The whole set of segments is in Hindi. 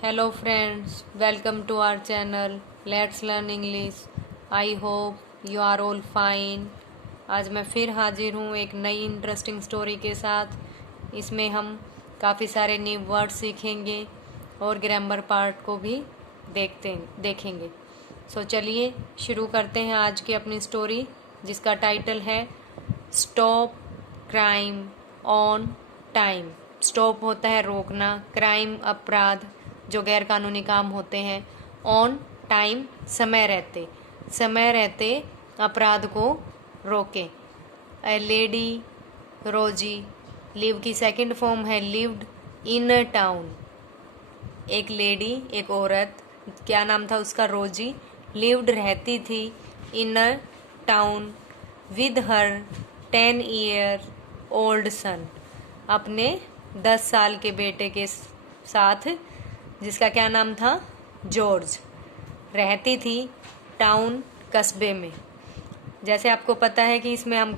Hello friends, welcome to our channel Let's Learn English. I hope you are all fine. आज मैं फिर हाजिर हूँ एक नई इंटरेस्टिंग स्टोरी के साथ। इसमें हम काफ़ी सारे न्यू वर्ड सीखेंगे और ग्रामर पार्ट को भी देखेंगे। चलिए शुरू करते हैं आज की अपनी स्टोरी, जिसका टाइटल है stop crime on time. Stop होता है रोकना, क्राइम अपराध जो गैर कानूनी काम होते हैं, ऑन टाइम समय रहते अपराध को रोकें। ए लेडी रोजी लिव की सेकंड फॉर्म है लिव्ड इन अ टाउन। एक लेडी, एक औरत, क्या नाम था उसका? रोजी। लिव्ड रहती थी in a town with her 10-year old son, अपने 10 साल के बेटे के साथ, जिसका क्या नाम था? जॉर्ज। रहती थी टाउन, कस्बे में। जैसे आपको पता है कि इसमें हम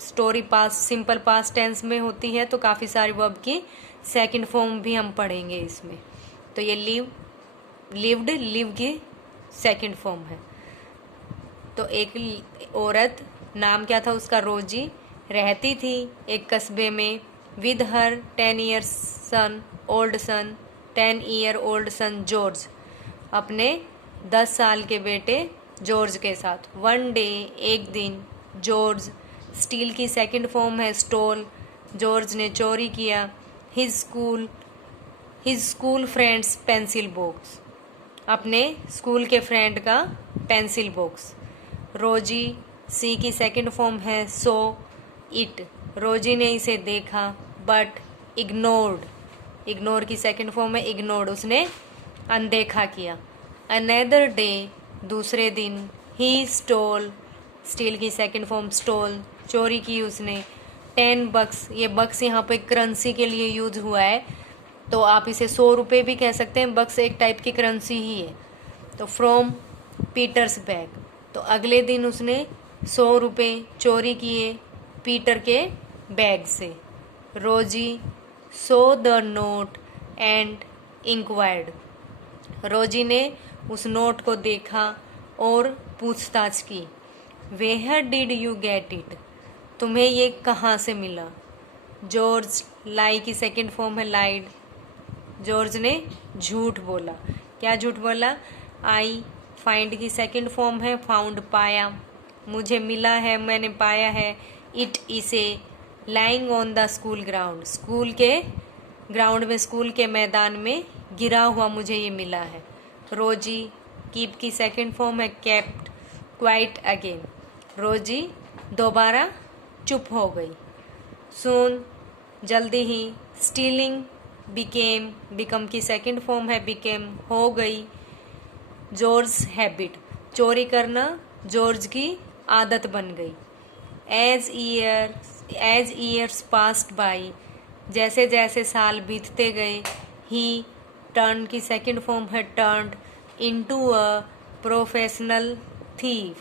story past, simple past tense में होती है, तो काफ़ी सारी वर्ब की सेकंड फॉर्म भी हम पढ़ेंगे इसमें। तो ये लिव्ड, लिव की सेकंड फॉर्म है। तो एक औरत, नाम क्या था उसका? रोजी, रहती थी एक कस्बे में with her 10-year old sun 10-year old sun George, अपने 10 साल के बेटे जॉर्ज के साथ। वन डे, एक दिन, जॉर्ज, स्टील की सेकंड फॉर्म है स्टोल, जॉर्ज ने चोरी किया his school friend's pencil box, अपने स्कूल के फ्रेंड का पेंसिल बॉक्स। रोजी, सी की सेकंड फॉर्म है सो इट, रोजी ने इसे देखा बट इग्नोर की सेकंड फॉर्म है इग्नोर्ड, उसने अनदेखा किया। अनदर डे, दूसरे दिन, ही स्टोल, स्टील की सेकंड फॉर्म स्टोल, चोरी की उसने 10 बक्स। ये बक्स यहाँ पे करेंसी के लिए यूज हुआ है, तो आप इसे 100 रुपये भी कह सकते हैं। बक्स एक टाइप की करेंसी ही है। तो फ्रॉम पीटर्स बैग, तो अगले दिन उसने 100 रुपये चोरी किए पीटर के बैग से। Rosie saw the note and inquired, Rosie ने उस नोट को देखा और पूछताछ की। Where did you get it, तुम्हें ये कहाँ से मिला? जॉर्ज, लाई की सेकंड फॉर्म है लाइड, जॉर्ज ने झूठ बोला। क्या झूठ बोला? आई फाइंड की सेकंड फॉर्म है फाउंड, पाया, मुझे मिला है, मैंने पाया है। इट, इसे, lying on the school ground, school के ग्राउंड में, स्कूल के मैदान में गिरा हुआ मुझे ये मिला है। रोजी, कीप की सेकंड फॉर्म है केप्ट, क्वाइट अगेन, रोजी दोबारा चुप हो गई। सून, जल्दी ही, स्टीलिंग बिकम की सेकंड फॉर्म है बिकेम, हो गई। जॉर्ज हैबिट, चोरी करना जॉर्ज की आदत बन गई। एज ईयर्स पास्ड बाई, जैसे जैसे साल बीतते गए। ही टर्न की सेकंड फॉर्म है turned into a professional thief,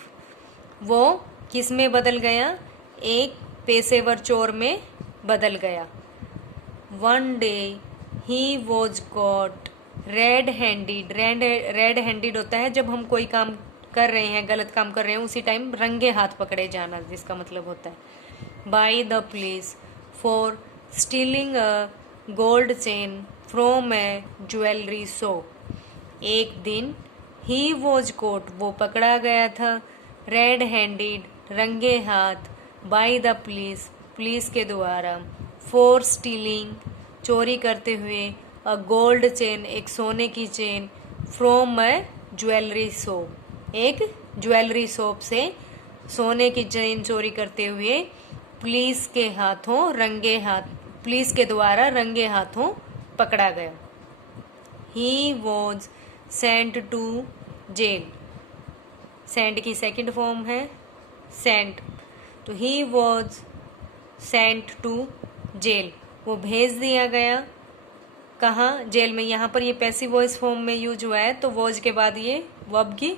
वो किस में बदल गया? एक पेशेवर चोर में बदल गया। One day he was caught red handed होता है जब हम कोई काम कर रहे हैं, गलत काम कर रहे हैं, उसी टाइम रंगे हाथ पकड़े जाना, जिसका मतलब होता है by the police for stealing a gold chain from A jewellery shop. एक दिन ही वॉज कोट, वो पकड़ा गया था, रेड हैंडेड, रंगे हाथ, बाय द पुलिस, पुलिस के द्वारा, फॉर स्टीलिंग, चोरी करते हुए, अ गोल्ड चेन, एक सोने की chain, from a jewellery shop, एक ज्वेलरी शॉप से सोने की चेन चोरी करते हुए पुलिस के पुलिस के द्वारा रंगे हाथों पकड़ा गया। He was sent to jail, sent की सेकंड फॉर्म है सेंट, तो he was sent to jail, वो भेज दिया गया। कहाँ? जेल में। यहाँ पर ये पैसिव वॉइस फॉर्म में यूज हुआ है, तो वॉज के बाद ये वर्ब की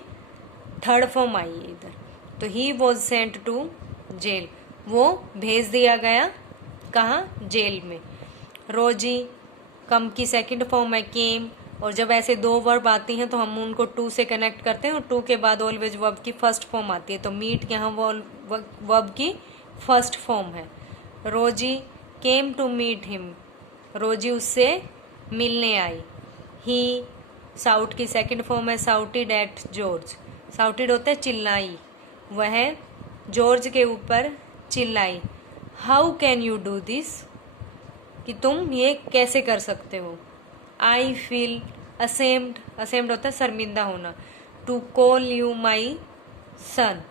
थर्ड फॉर्म आई है इधर। तो he was sent to jail, वो भेज दिया गया। कहाँ? जेल में। रोजी, कम की सेकंड फॉर्म है केम, और जब ऐसे दो वर्ब आती हैं तो हम उनको टू से कनेक्ट करते हैं और टू के बाद ऑलवेज वर्ब की फर्स्ट फॉर्म आती है। तो मीट यहाँ वर्ब की फर्स्ट फॉर्म है। रोजी केम टू मीट हिम, रोजी उससे मिलने आई। ही साउट की सेकंड फॉर्म है साउटेड एट जॉर्ज, साउटेड होता है चिल्लाई, वह जॉर्ज के ऊपर चिल्लाई। How can you do this, कि तुम ये कैसे कर सकते हो। आई फील असेम्ड, असेम्ड होता है शर्मिंदा होना। टू कॉल यू माई सन,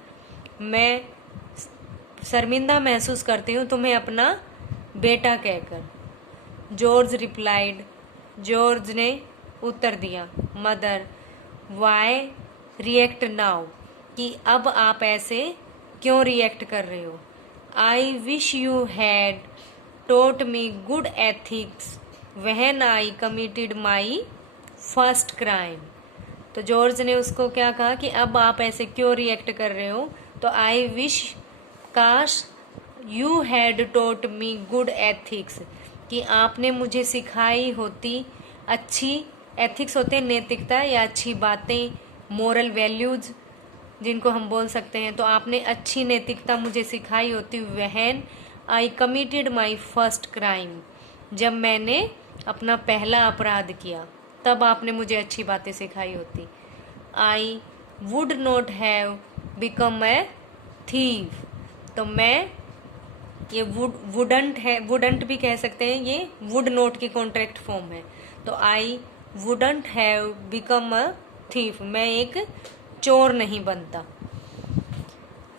मैं शर्मिंदा महसूस करती हूँ तुम्हें अपना बेटा कहकर। जॉर्ज रिप्लाइड, जॉर्ज ने उत्तर दिया। मदर वाई रिएक्ट नाउ, कि अब आप ऐसे क्यों रिएक्ट कर रहे हो। I wish you had taught me good ethics when I committed my first crime. तो जॉर्ज ने उसको क्या कहा कि अब आप ऐसे क्यों रिएक्ट कर रहे हो। तो आई विश, काश, you had taught me good ethics, कि आपने मुझे सिखाई होती अच्छी, एथिक्स होते हैं नैतिकता या अच्छी बातें, मोरल वैल्यूज जिनको हम बोल सकते हैं। तो आपने अच्छी नैतिकता मुझे सिखाई होती when I committed my first crime, जब मैंने अपना पहला अपराध किया तब आपने मुझे अच्छी बातें सिखाई होती। I would not have become a thief, तो मैं, ये वुडंट है, वुडंट भी कह सकते हैं, ये वुड नोट की कॉन्ट्रैक्ट फॉर्म है। तो I wouldn't have become a thief, मैं एक चोर नहीं बनता।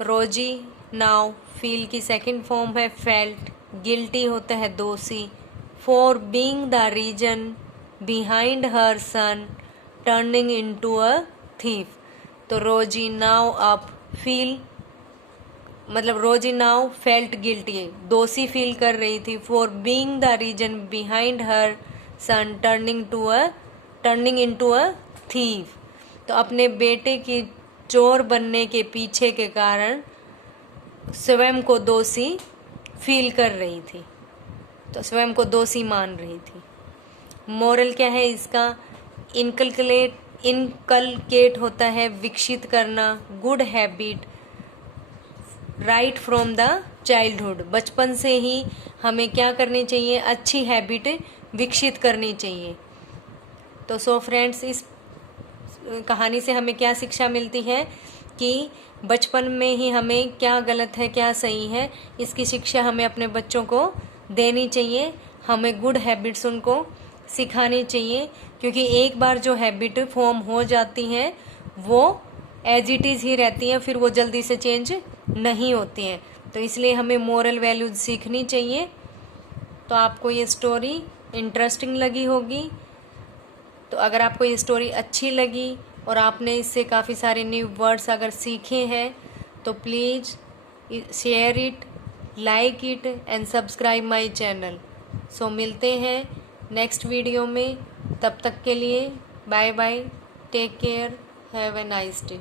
रोजी नाउ फील की सेकंड फॉर्म है फेल्ट, गिल्टी होता है दोषी, for being the reason behind her son turning into a thief. तो रोजी नाउ अप फील, मतलब रोजी नाउ फेल्ट गिल्टी, दोषी फील कर रही थी, for being the reason behind her son turning into a thief. तो अपने बेटे की चोर बनने के पीछे के कारण स्वयं को दोषी फील कर रही थी, तो स्वयं को दोषी मान रही थी। मोरल क्या है इसका, इनकलकेट होता है विकसित करना, good habit right from the childhood, बचपन से ही हमें क्या करनी चाहिए, अच्छी हैबिट विकसित करनी चाहिए। तो सो फ्रेंड्स, इस कहानी से हमें क्या शिक्षा मिलती है कि बचपन में ही हमें क्या गलत है क्या सही है, इसकी शिक्षा हमें अपने बच्चों को देनी चाहिए। हमें गुड हैबिट्स उनको सिखानी चाहिए, क्योंकि एक बार जो हैबिट फॉर्म हो जाती हैं वो एज इट इज़ ही रहती हैं, फिर वो जल्दी से चेंज नहीं होती हैं। तो इसलिए हमें मोरल वैल्यूज सीखनी चाहिए। तो आपको ये स्टोरी इंटरेस्टिंग लगी होगी। तो अगर आपको ये स्टोरी अच्छी लगी और आपने इससे काफ़ी सारे न्यू वर्ड्स अगर सीखे हैं तो please share it, like it and subscribe my channel. So मिलते हैं नेक्स्ट वीडियो में, तब तक के लिए bye bye, take care, have a nice day.